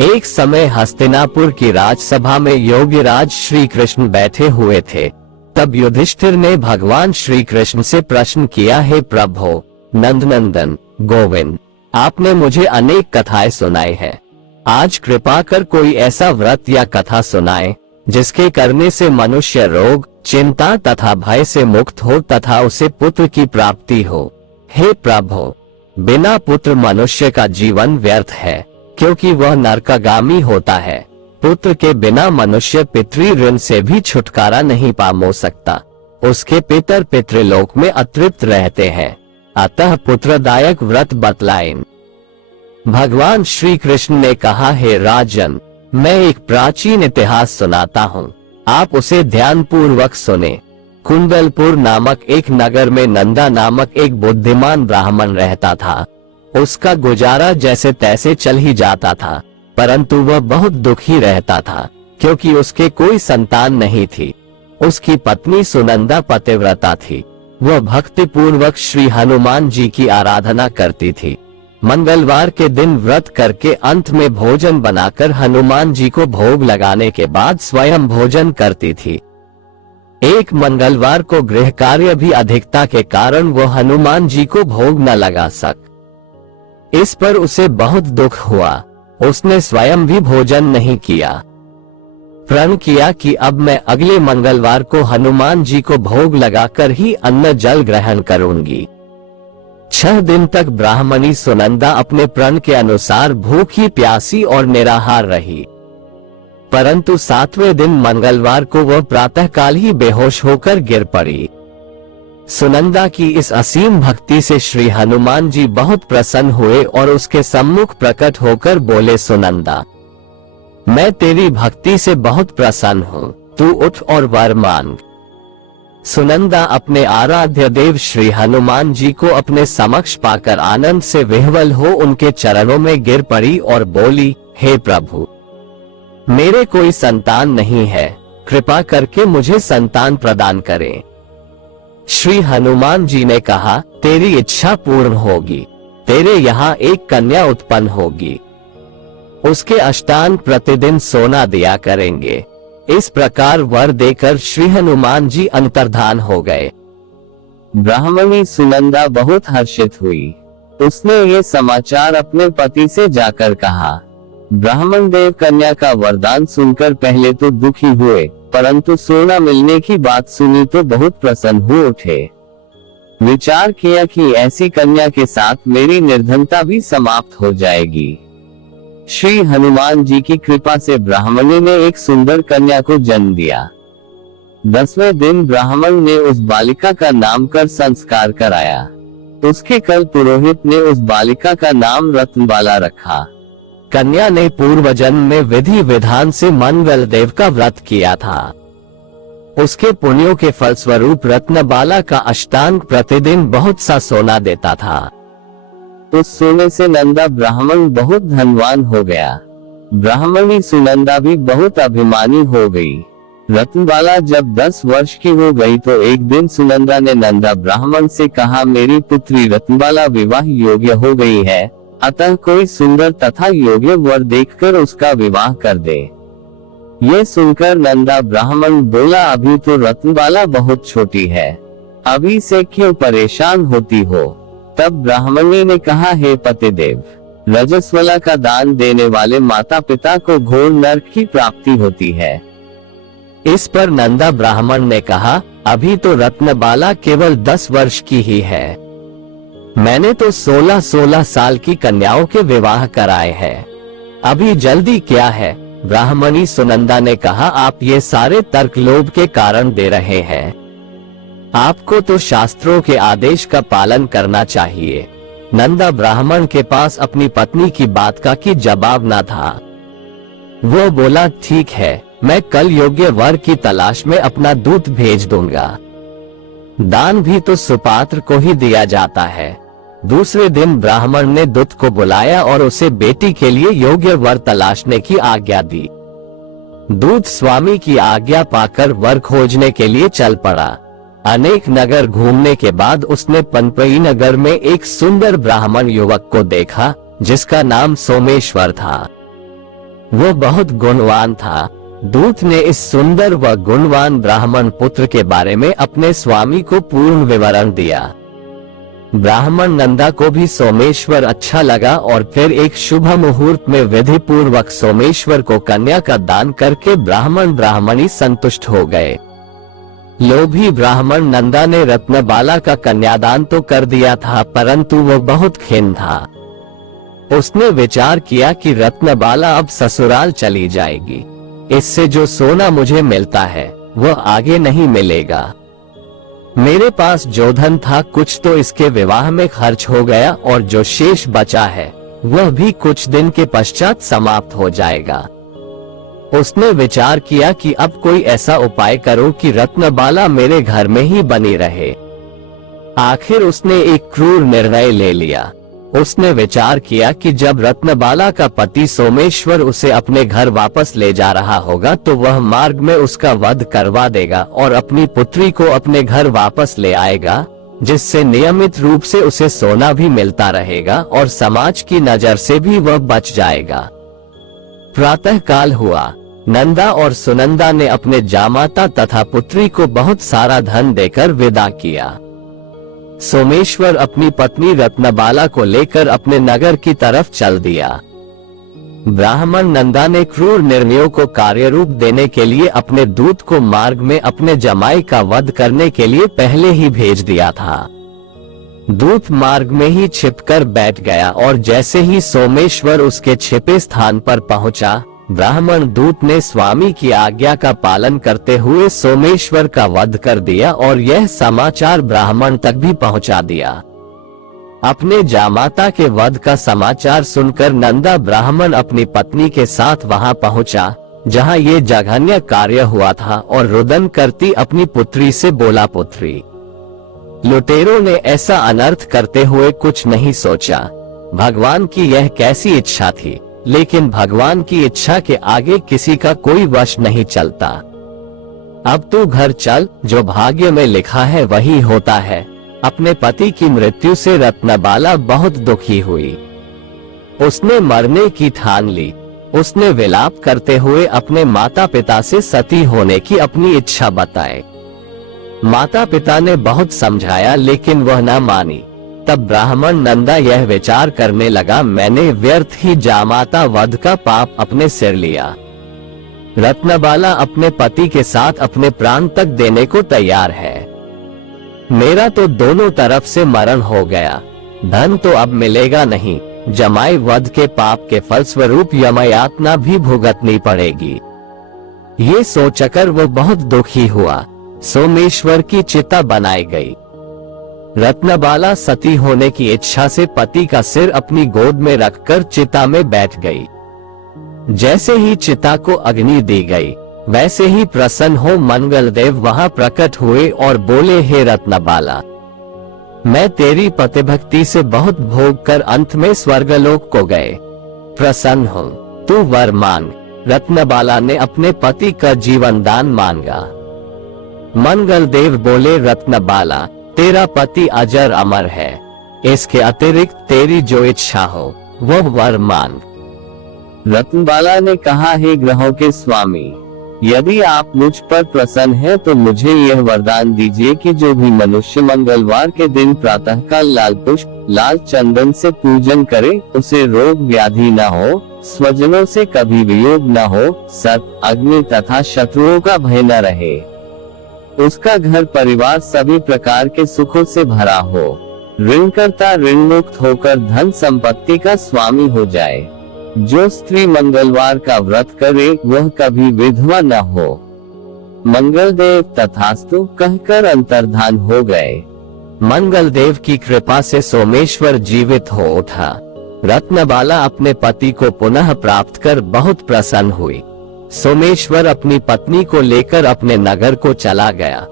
एक समय हस्तिनापुर की राजसभा में योगीराज श्री कृष्ण बैठे हुए थे। तब युधिष्ठिर ने भगवान श्री कृष्ण से प्रश्न किया, हे प्रभु नंदनंदन गोविंद, आपने मुझे अनेक कथाएं सुनाई हैं। आज कृपा कर कोई ऐसा व्रत या कथा सुनाए जिसके करने से मनुष्य रोग, चिंता तथा भय से मुक्त हो तथा उसे पुत्र की प्राप्ति हो। हे प्रभु, बिना पुत्र मनुष्य का जीवन व्यर्थ है, क्योंकि वह नरकागामी होता है। पुत्र के बिना मनुष्य पितृ ऋण से भी छुटकारा नहीं पा सकता। उसके पितर पितृलोक में अतृप्त रहते हैं। अतः पुत्रदायक व्रत बतलाएं। भगवान श्री कृष्ण ने कहा, हे राजन, मैं एक प्राचीन इतिहास सुनाता हूँ, आप उसे ध्यान पूर्वक सुने। कुंडलपुर नामक एक नगर में नंदा नामक एक बुद्धिमान ब्राह्मण रहता था। उसका गुजारा जैसे तैसे चल ही जाता था, परंतु वह बहुत दुखी रहता था, क्योंकि उसके कोई संतान नहीं थी। उसकी पत्नी सुनंदा पतिव्रता थी। वह भक्ति पूर्वक श्री हनुमान जी की आराधना करती थी। मंगलवार के दिन व्रत करके अंत में भोजन बनाकर हनुमान जी को भोग लगाने के बाद स्वयं भोजन करती थी। एक मंगलवार को गृह कार्य भी अधिकता के कारण वो हनुमान जी को भोग न लगा सक। इस पर उसे बहुत दुख हुआ। उसने स्वयं भी भोजन नहीं किया। प्रण किया कि अब मैं अगले मंगलवार को हनुमान जी को भोग लगाकर ही अन्न जल ग्रहण करूंगी। 6 दिन तक ब्राह्मणी सुनंदा अपने प्रण के अनुसार भूखी प्यासी और निराहार रही, परंतु 7वें दिन मंगलवार को वह प्रातःकाल ही बेहोश होकर गिर पड़ी। सुनंदा की इस असीम भक्ति से श्री हनुमान जी बहुत प्रसन्न हुए और उसके सम्मुख प्रकट होकर बोले, सुनंदा, मैं तेरी भक्ति से बहुत प्रसन्न हूँ, तू उठ और वर मांग। सुनंदा अपने आराध्य देव श्री हनुमान जी को अपने समक्ष पाकर आनंद से विह्वल हो उनके चरणों में गिर पड़ी और बोली, हे प्रभु, मेरे कोई संतान नहीं है, कृपा करके मुझे संतान प्रदान करें। श्री हनुमान जी ने कहा, तेरी इच्छा पूर्ण होगी, तेरे यहाँ एक कन्या उत्पन्न होगी, उसके अष्टांग प्रतिदिन सोना दिया करेंगे। इस प्रकार वर देकर श्री हनुमान जी अंतर्धान हो गए। ब्राह्मणी सुनंदा बहुत हर्षित हुई। उसने ये समाचार अपने पति से जाकर कहा। ब्राह्मण देव कन्या का वरदान सुनकर पहले तो दुखी हुए, परंतु सोना मिलने की बात सुनी तो बहुत प्रसन्न हो उठे। विचार किया कि ऐसी कन्या के साथ मेरी निर्धनता भी समाप्त हो जाएगी। श्री हनुमान जी की कृपा से ब्राह्मणी ने एक सुंदर कन्या को जन्म दिया। 10वें दिन ब्राह्मण ने उस बालिका का नाम कर संस्कार कराया। उसके कल पुरोहित ने उस बालिका का नाम रत्नबाला रखा। कन्या ने पूर्व जन्म में विधि विधान से मंगल देव का व्रत किया था। उसके पुण्यों के फलस्वरूप रत्नबाला का अष्टांग प्रतिदिन बहुत सा सोना देता था। उस सोने से नंदा ब्राह्मण बहुत धनवान हो गया। ब्राह्मणी सुनंदा भी बहुत अभिमानी हो गई। रत्नबाला जब 10 वर्ष की हो गई तो एक दिन सुनंदा ने नंदा ब्राह्मण से कहा, मेरी पुत्री रत्नबाला विवाह योग्य हो गई है, अतः कोई सुंदर तथा योग्य वर देखकर उसका विवाह कर दे। ये सुनकर नंदा ब्राह्मण बोला, अभी तो रत्नबाला बहुत छोटी है, अभी से क्यों परेशान होती हो। तब ब्राह्मणी ने कहा, हे पतिदेव, रजस्वला का दान देने वाले माता पिता को घोर नरक की प्राप्ति होती है। इस पर नंदा ब्राह्मण ने कहा, अभी तो रत्नबाला केवल 10 वर्ष की ही है, मैंने तो 16-16 साल की कन्याओं के विवाह कराए हैं, अभी जल्दी क्या है। ब्राह्मणी सुनंदा ने कहा, आप ये सारे तर्क लोभ के कारण दे रहे हैं, आपको तो शास्त्रों के आदेश का पालन करना चाहिए। नंदा ब्राह्मण के पास अपनी पत्नी की बात का की जवाब न था। वो बोला, ठीक है, मैं कल योग्य वर की तलाश में अपना दूत भेज दूंगा। दान भी तो सुपात्र को ही दिया जाता है। दूसरे दिन ब्राह्मण ने दूत को बुलाया और उसे बेटी के लिए योग्य वर तलाशने की आज्ञा दी। दूत स्वामी की आज्ञा पाकर वर खोजने के लिए चल पड़ा। अनेक नगर घूमने के बाद उसने पनपई नगर में एक सुंदर ब्राह्मण युवक को देखा, जिसका नाम सोमेश्वर था। वो बहुत गुणवान था। दूत ने इस सुंदर व गुणवान ब्राह्मण पुत्र के बारे में अपने स्वामी को पूर्ण विवरण दिया। ब्राह्मण नंदा को भी सोमेश्वर अच्छा लगा और फिर एक शुभ मुहूर्त में विधि पूर्वक सोमेश्वर को कन्या का दान करके ब्राह्मण ब्राह्मणी संतुष्ट हो गए। लोभी ब्राह्मण नंदा ने रत्नबाला का कन्यादान तो कर दिया था, परंतु वो बहुत खिन्न था। उसने विचार किया कि रत्नबाला अब ससुराल चली जाएगी, इससे जो सोना मुझे मिलता है वह आगे नहीं मिलेगा। मेरे पास जो धन था कुछ तो इसके विवाह में खर्च हो गया और जो शेष बचा है वह भी कुछ दिन के पश्चात समाप्त हो जाएगा। उसने विचार किया कि अब कोई ऐसा उपाय करो कि रत्नबाला मेरे घर में ही बनी रहे। आखिर उसने एक क्रूर निर्णय ले लिया। उसने विचार किया कि जब रत्नबाला का पति सोमेश्वर उसे अपने घर वापस ले जा रहा होगा तो वह मार्ग में उसका वध करवा देगा और अपनी पुत्री को अपने घर वापस ले आएगा, जिससे नियमित रूप से उसे सोना भी मिलता रहेगा और समाज की नजर से भी वह बच जाएगा। प्रातः काल हुआ। नंदा और सुनंदा ने अपने जामाता तथा पुत्री को बहुत सारा धन देकर विदा किया। सोमेश्वर अपनी पत्नी रत्नबाला को लेकर अपने नगर की तरफ चल दिया। ब्राह्मण नंदा ने क्रूर निर्णयों को कार्यरूप देने के लिए अपने दूत को मार्ग में अपने जमाई का वध करने के लिए पहले ही भेज दिया था। दूत मार्ग में ही छिपकर बैठ गया और जैसे ही सोमेश्वर उसके छिपे स्थान पर पहुंचा, ब्राह्मण दूत ने स्वामी की आज्ञा का पालन करते हुए सोमेश्वर का वध कर दिया और यह समाचार ब्राह्मण तक भी पहुंचा दिया। अपने जामाता के वध का समाचार सुनकर नंदा ब्राह्मण अपनी पत्नी के साथ वहां पहुंचा जहां ये जघन्य कार्य हुआ था और रुदन करती अपनी पुत्री से बोला, पुत्री, लुटेरों ने ऐसा अनर्थ करते हुए कुछ नहीं सोचा। भगवान की यह कैसी इच्छा थी, लेकिन भगवान की इच्छा के आगे किसी का कोई वश नहीं चलता। अब तू घर चल, जो भाग्य में लिखा है वही होता है। अपने पति की मृत्यु से रत्नबाला बहुत दुखी हुई। उसने मरने की ठान ली। उसने विलाप करते हुए अपने माता पिता से सती होने की अपनी इच्छा बताई। माता पिता ने बहुत समझाया लेकिन वह न मानी। तब ब्राह्मण नंदा यह विचार करने लगा, मैंने व्यर्थ ही जामाता वध का पाप अपने सिर लिया। रत्नबाला अपने पति के साथ अपने प्राण तक देने को तैयार है। मेरा तो दोनों तरफ से मरण हो गया। धन तो अब मिलेगा नहीं, जमाई वध के पाप के फलस्वरूप यमयातना भी भुगतनी पड़ेगी। ये सोचकर वो बहुत दुखी हुआ। सोमेश्वर की चिता बनाई गई। रत्नबाला सती होने की इच्छा से पति का सिर अपनी गोद में रखकर चिता में बैठ गई। जैसे ही चिता को अग्नि दी गई, वैसे ही प्रसन्न हो मंगलदेव वहां प्रकट हुए और बोले, हे रत्नबाला, मैं तेरी पतिभक्ति से बहुत भोग कर अंत में स्वर्गलोक को गए। प्रसन्न हूँ, तू वर मांग। रत्नबाला ने अपने पति का जीवन दान मांगा। मंगलदेव बोले, रत्नबाला, तेरा पति अजर अमर है। इसके अतिरिक्त तेरी जो इच्छा हो वह वर मांग। रत्नबाला ने कहा, हे ग्रहों के स्वामी, यदि आप मुझ पर प्रसन्न हैं तो मुझे यह वरदान दीजिए कि जो भी मनुष्य मंगलवार के दिन प्रातःकाल लाल पुष्प लाल चंदन से पूजन करे, उसे रोग व्याधि न हो, स्वजनों से कभी वियोग न हो, सर्प अग्नि तथा शत्रुओं का भय न रहे, उसका घर परिवार सभी प्रकार के सुखों से भरा हो, ऋणकर्ता ऋण मुक्त होकर धन संपत्ति का स्वामी हो जाए। जो स्त्री मंगलवार का व्रत करे वह कभी विधवा न हो। मंगलदेव तथास्तु कहकर अंतर्धान हो गए। मंगलदेव की कृपा से सोमेश्वर जीवित हो उठा। रत्नबाला अपने पति को पुनः प्राप्त कर बहुत प्रसन्न हुई। सोमेश्वर अपनी पत्नी को लेकर अपने नगर को चला गया।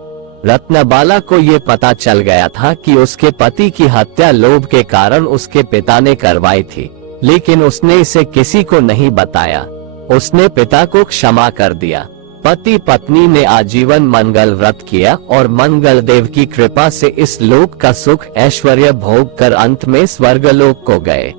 रत्नबाला को ये पता चल गया था कि उसके पति की हत्या लोभ के कारण उसके पिता ने करवाई थी, लेकिन उसने इसे किसी को नहीं बताया। उसने पिता को क्षमा कर दिया। पति पत्नी ने आजीवन मंगल व्रत किया और मंगलदेव की कृपा से इस लोक का सुख ऐश्वर्य भोग कर अंत में स्वर्गलोक को गए।